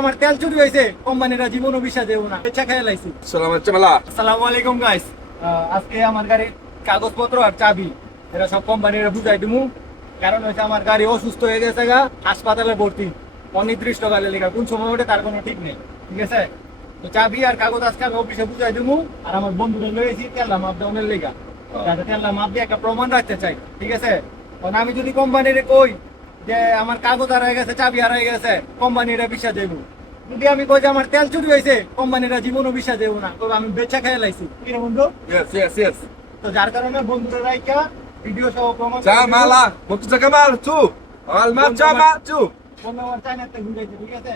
আমার তেল চুরি হয়েছে, কোম্পানিরা জীবনও বিশ্বাস দেবো না, ইচ্ছা খেয়ে লাইছি। আসসালামু আলাইকুম গাইস। আজকে আমার গাড়ির কাগজপত্র আর চাবি এরা সব কোম্পানিরা বুঝাই দিমু। কারণ হচ্ছে আমার গাড়ি অসুস্থ হয়ে গেছে গা, হাসপাতালে ভর্তি অনির্দিষ্টকালে লেখা, কোন সময় ওঠে তার কোনো ঠিক নেই। ঠিক আছে, তো চাবি আর কাগজ আজকে আমি অফিসে বুঝাই দিমু। আর আমার বন্ধুদের লয়েছি তেলা মাপ ডাউনের লেগা, তেলা মাপ দিয়ে একটা প্রমাণ রাখতে চাই। ঠিক আছে, কারণ আমি যদি কোম্পানির কই যে আমার কাগজ হারাই গেছে, চাবি হারাই গেছে, কোম্পানিরা বিশ্বাস দেবো। যদি আমি কই যে আমার তেল চুরি হয়েছে, কোম্পানিরা জীবনও বিশ্বাস দেবো না, তবে আমি বেচা খেয়ে লাইছি। কি রে বন্ধু? তো যার কারণে বন্ধুরা রাইকা ভিডিও সহ প্রমাণ বন্ধু আমার চাইনাতে ঘুরেছে। ঠিক আছে,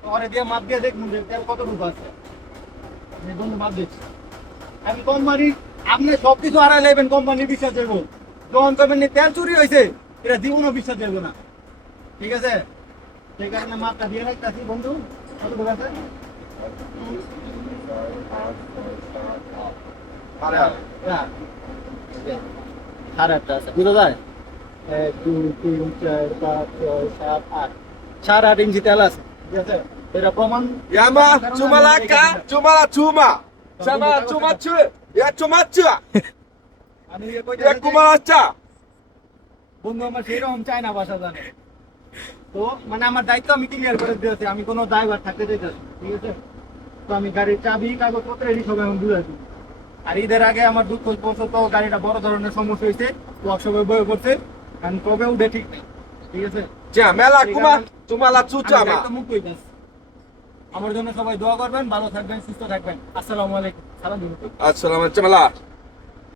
তো ওরে দিয়ে মাপ দিয়ে দেখুন যে তেল কতটুকু আছে। আমি বন্ধু মাপ দিচ্ছি। আমি কোম্পানি, আপনি সবকিছু হারাই লাইবেন, কোম্পানি বিশ্বাস দেবো। যখন করবেন তেল চুরি হয়েছে, এটা জীবনও বিশ্বাস দেবো না। ঠিক আছে, সেই কারণে মাপটা দিয়ে রাখতেছি। বন্ধু কতটুকু আছে? সাড়ে আটটা আছে, বুঝা যায়? 1 2 3 4 5 6 7 8, 8.5 ইঞ্চি তেল আছে। ঠিক আছে, এটা প্রমাণ। আমি বন্ধু আমার সেরকম চাই না, বাসা জানে তো, মানে আমার দায়িত্ব আমি ক্লিয়ার করে দিয়েছি, আমি কোনো ড্রাইভার থাকতে চাইতেছি। ঠিক আছে, তো আমি গাড়ির চাবি কাগজপত্র এটি সব এখন বুঝাই দিই। আর ঈদের আগে আমার দুঃখ তো গাড়িটা বড় ধরনের সমস্যা হয়েছে, ওয়ার্কশপে বয়ে পড়ছে, কারণ কবে উঠে ঠিক নেই। ঠিক আছে, মুক্ত হইতেছে। আমার জন্য সবাই দোয়া করবেন, ভালো থাকবেন, সুস্থ থাকবেন। আসসালামু আলাইকুম, সালাম দিন।